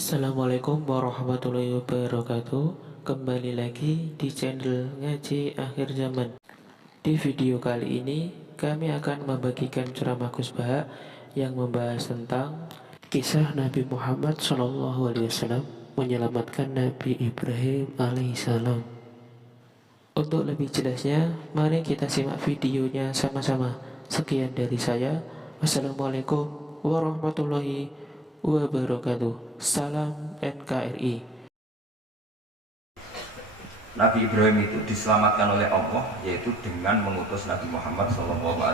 Assalamualaikum warahmatullahi wabarakatuh. Kembali lagi di channel Ngaji Akhir Zaman. Di video kali ini kami akan membagikan ceramah Gus Baha yang membahas tentang kisah Nabi Muhammad SAW menyelamatkan Nabi Ibrahim alaihissalam. Untuk lebih jelasnya, mari kita simak videonya sama-sama. Sekian dari saya. Wassalamualaikum warahmatullahi wabarakatuh. Salam NKRI. Nabi Ibrahim itu diselamatkan oleh Allah, yaitu dengan mengutus Nabi Muhammad SAW,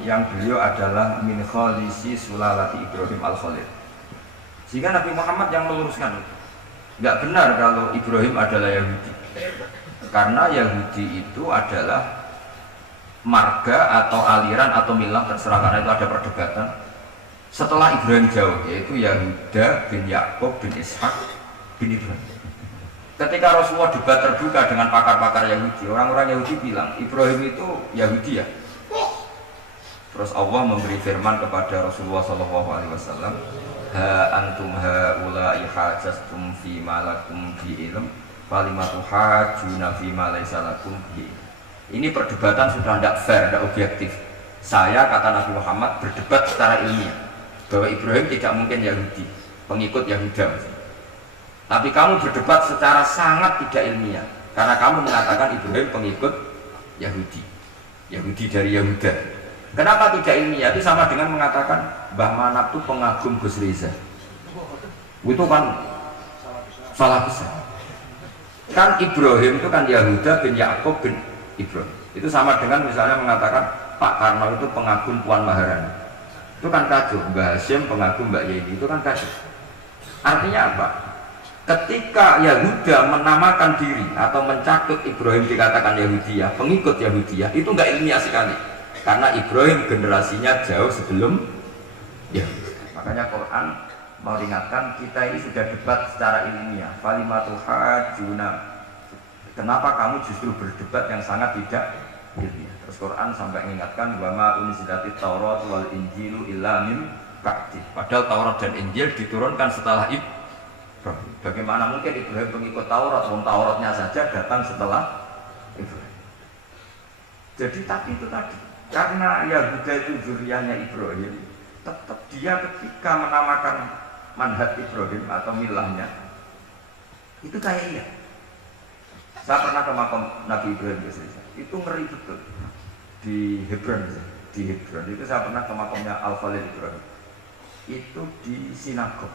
yang beliau adalah min khalisi sulalati Ibrahim al-Khalil. Sehingga Nabi Muhammad yang meluruskan itu. Nggak benar kalau Ibrahim adalah Yahudi, karena Yahudi itu adalah marga atau aliran atau milah, terserah, karena itu ada perdebatan setelah Ibrahim jauh, yaitu Yahuda bin Yakub bin Ishak bin Ibrahim. Ketika Rasulullah debat terbuka dengan pakar-pakar Yahudi, orang-orang Yahudi bilang Ibrahim itu Yahudi ya. Terus Allah memberi firman kepada Rasulullah SAW, ha antum haula'i hajastum fi malakum fi ilm falimatu hajuna fi ma laysa lakum bi. Ini perdebatan sudah tidak fair, tidak objektif. Saya, kata Nabi Muhammad, berdebat secara ilmiah bahwa Ibrahim tidak mungkin Yahudi, pengikut Yahuda. Tapi kamu berdebat secara sangat tidak ilmiah, karena kamu mengatakan Ibrahim pengikut Yahudi, Yahudi dari Yahuda. Kenapa tidak ilmiah? Itu sama dengan mengatakan Mbah Manap itu pengagum Gus Reza. Itu kan salah besar. Kan Ibrahim itu kan Yahuda bin Yakub bin Ibrahim. Itu sama dengan misalnya mengatakan Pak Karno itu pengagum Puan Maharani. Itu kan kacau. Mbah Hashim pengagum Mbak Yeni, itu kan kacau. Artinya apa? Ketika Yahuda menamakan diri atau mencatut Ibrahim dikatakan Yahudiyah, pengikut Yahudiyah, itu enggak ilmiah sekali, karena Ibrahim generasinya jauh sebelum Yahudi. Makanya Quran mengingatkan kita ini sudah debat secara ilmiah. Falimatu hajuna, kenapa kamu justru berdebat yang sangat tidak ilmiah? Terus Quran sampai mengingatkan wama unzilatit Taurat wal Injilu illa min ba'di. Padahal Taurat dan Injil diturunkan setelah Ibrahim. Bagaimana mungkin Ibrahim pengikut Taurat? Tauratnya saja datang setelah Ibrahim. Jadi tapi itu tadi, karena Yahuda itu zuriyahnya Ibrahim, tetap dia ketika menamakan manhaj Ibrahim atau milahnya itu kayak iya. Saya pernah ke makam Nabi Ibrahim biasanya, itu ngeri betul. Di Hebron itu saya pernah ke makamnya Al-Khalil Ibrahim. Itu di sinagog.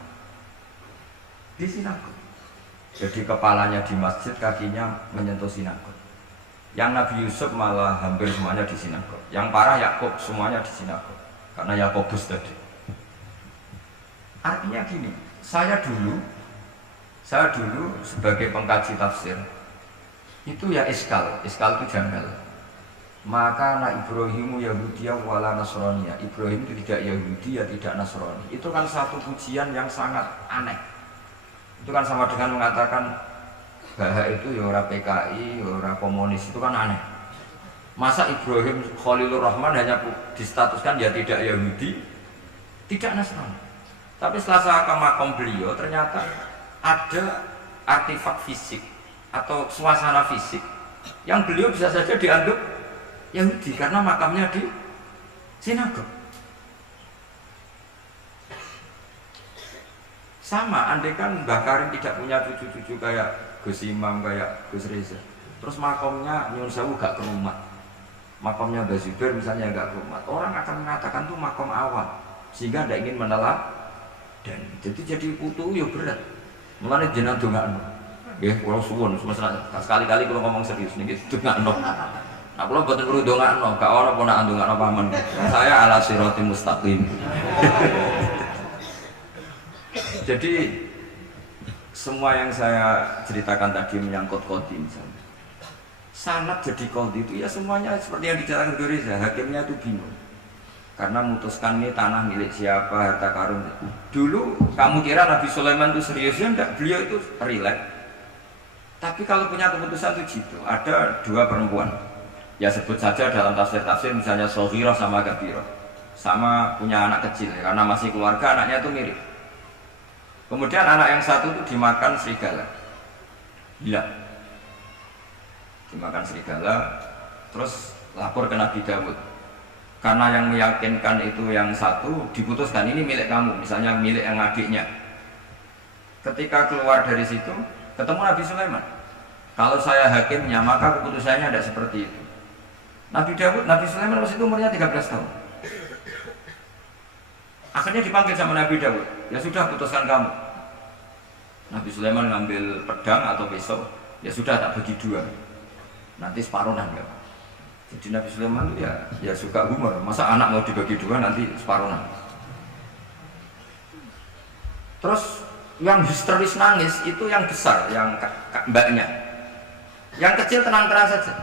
Jadi kepalanya di masjid, kakinya menyentuh sinagog. Yang Nabi Yusuf malah hampir semuanya di sinagog. Yang parah Yakub semuanya di sinagog, karena Yakobus tadi. Artinya gini, saya dulu sebagai pengkaji tafsir itu ya iskal itu janggal. Maka anak Ibrahimu Yahudiyah wala Nasraniyah. Ibrahim itu tidak Yahudi ya tidak Nasrani. Itu kan satu pujian yang sangat aneh. Itu kan sama dengan mengatakan Baha itu ya ora PKI, ya ora komunis. Itu kan aneh. Masa Ibrahim Khalilur Rahman hanya distatuskan ya tidak Yahudi, tidak Nasrani. Tapi setelah saya ke makam beliau, ternyata ada artefak fisik atau suasana fisik yang beliau bisa saja dianggap Yahudi karena makamnya di sinagog. Sama, andai kan Mbah Karim tidak punya cucu-cucu kayak Gus Imam, kayak Gus Reza, terus makamnya Nyun Sewu gak kerumat, makamnya Mbah Zubair misalnya gak kerumat, orang akan mengatakan itu makam awam, sehingga tidak ingin menelak. Dan jadi putu ya berat. Mulane jenengan dongakno. Nggih, kula suwun sekali-kali kula ngomong serius niki dongakno. Nah, kalau buatan perlu dongakno, gak ono ponakan dongakno paman. Saya ala sirati mustaqim. Jadi semua yang saya ceritakan tadi menyangkut qadhi misalnya. Sanad jadi qadhi itu ya semuanya seperti yang diceritakan Reza, hakimnya itu bingung. Karena memutuskan ini tanah milik siapa, harta karun. Dulu kamu kira Nabi Sulaiman itu seriusnya enggak, beliau itu relax. Tapi kalau punya keputusan itu gitu, ada dua perempuan. Ya sebut saja dalam tafsir-tafsir misalnya Soghirah sama Gabirah, sama punya anak kecil, karena masih keluarga anaknya itu mirip. Kemudian anak yang satu itu dimakan serigala, hilang, dimakan serigala, terus lapor ke Nabi Dawud. Karena yang meyakinkan itu yang satu, diputuskan ini milik kamu, misalnya milik yang adiknya. Ketika keluar dari situ, ketemu Nabi Sulaiman. Kalau saya hakimnya, maka keputusannya tidak seperti itu. Nabi Sulaiman waktu itu umurnya 13 tahun. Akhirnya dipanggil sama Nabi Dawud, ya sudah putuskan kamu. Nabi Sulaiman ngambil pedang atau pisau, ya sudah tak bagi dua, nanti separuhan ya. Jadi Nabi Sulaiman itu ya suka humor, masa anak mau dibagi dua nanti separuhan. Terus yang histeris nangis itu yang besar, yang mbaknya. Yang kecil tenang-tenang saja.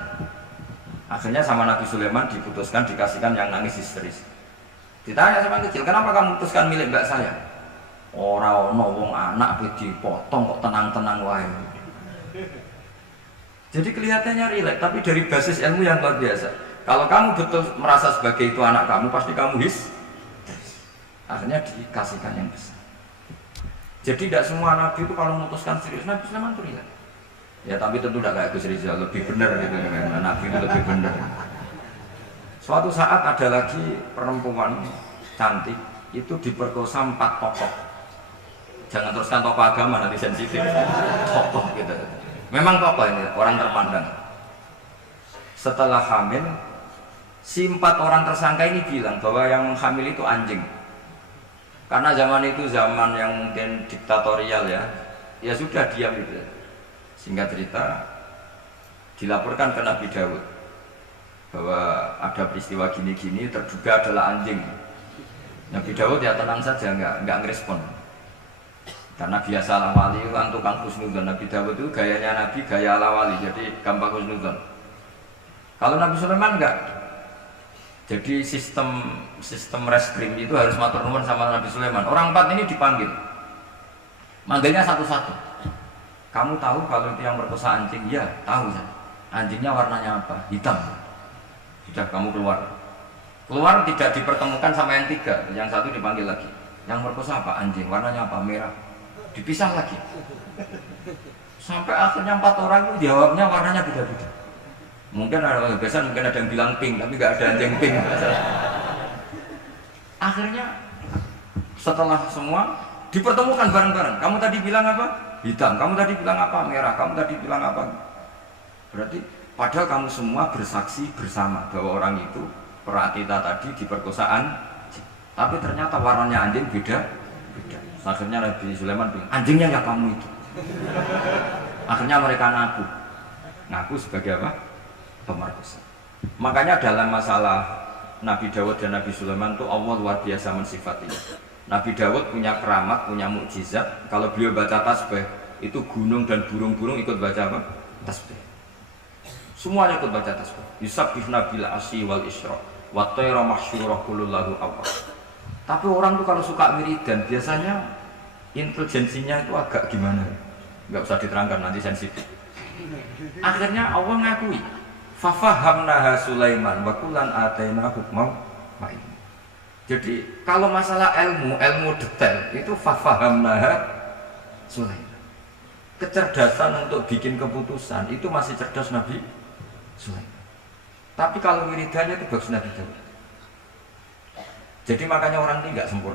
Akhirnya sama Nabi Sulaiman diputuskan dikasihkan yang nangis histeris. Ditanya sama yang kecil, kenapa kamu putuskan milik mbak saya? Orang wong anak dipotong kok tenang-tenang wae. Jadi kelihatannya rileks, tapi dari basis ilmu yang luar biasa. Kalau kamu betul merasa sebagai itu anak kamu, pasti kamu akhirnya dikasihkan yang besar. Jadi tidak semua nabi itu kalau memutuskan serius, Nabi Sulaiman itu rileks. Ya tapi tentu tidak kayak Gus Rizal, lebih benar gitu kan. Nabi itu lebih benar. Suatu saat ada lagi perempuan cantik itu diperkosa 4 tokoh. Jangan teruskan tokoh agama nanti sensitif. Tokoh gitu. Memang tokoh ini orang terpandang. Setelah hamil, si 4 orang tersangka ini bilang bahwa yang hamil itu anjing. Karena zaman itu zaman yang mungkin diktatorial ya. Ya sudah diam gitu. Singkat cerita dilaporkan ke Nabi Dawud bahwa ada peristiwa gini-gini, terduga adalah anjing. Nabi Dawud ya tenang saja, nggak ngerespon. Karena biasa ala wali kan tukang husnudzon. Nabi Dawud itu gayanya Nabi, gaya ala wali, jadi gampang husnudzon. Kalau Nabi Sulaiman enggak. Jadi sistem reskrim itu harus matur nuwun sama Nabi Sulaiman. Orang 4 ini dipanggil. Manggilnya satu-satu. Kamu tahu kalau itu yang merkosa anjing? Ya, tahu saya. Anjingnya warnanya apa? Hitam. Sudah kamu keluar. Keluar tidak dipertemukan sama yang 3. Yang satu dipanggil lagi. Yang merkosa apa? Anjing. Warnanya apa? Merah. Dipisah lagi. Sampai akhirnya 4 orang itu jawabnya warnanya beda-beda. Mungkin ada biasa, mungkin ada yang bilang pink, tapi nggak ada anjing pink. Akhirnya setelah semua dipertemukan bareng-bareng. Kamu tadi bilang apa? Hitam. Kamu tadi bilang apa? Merah. Kamu tadi bilang apa? Berarti padahal kamu semua bersaksi bersama bahwa orang itu Peratita tadi diperkosaan, tapi ternyata warnanya anjing beda. Akhirnya Nabi Sulaiman bilang, anjingnya ya kamu itu. Akhirnya mereka ngaku sebagai apa? Pemerkosa. Makanya dalam masalah Nabi Dawud dan Nabi Sulaiman itu Allah luar biasa mensifatinya. Nabi Dawud punya keramat, punya mukjizat. Kalau beliau baca tasbih, itu gunung dan burung-burung ikut baca apa? Tasbih. Semuanya ikut baca tasbih. Yusabbihuna bil asyi wal isyraq wa tayra mahsyurah kulullahu awwal. Tapi orang tuh kalau suka wiridan biasanya intelijensinya itu agak gimana? Enggak usah diterangkan nanti sensitif. Akhirnya Allah ngakui, fafahamnaha Sulaiman wa kullan ataina hukman wa ilma. Jadi kalau masalah ilmu detail itu fafahamnaha Sulaiman. Kecerdasan untuk bikin keputusan itu masih cerdas Nabi Sulaiman. Tapi kalau wiridannya itu bagus Nabi Dawud. Jadi makanya orang ini nggak sempurna.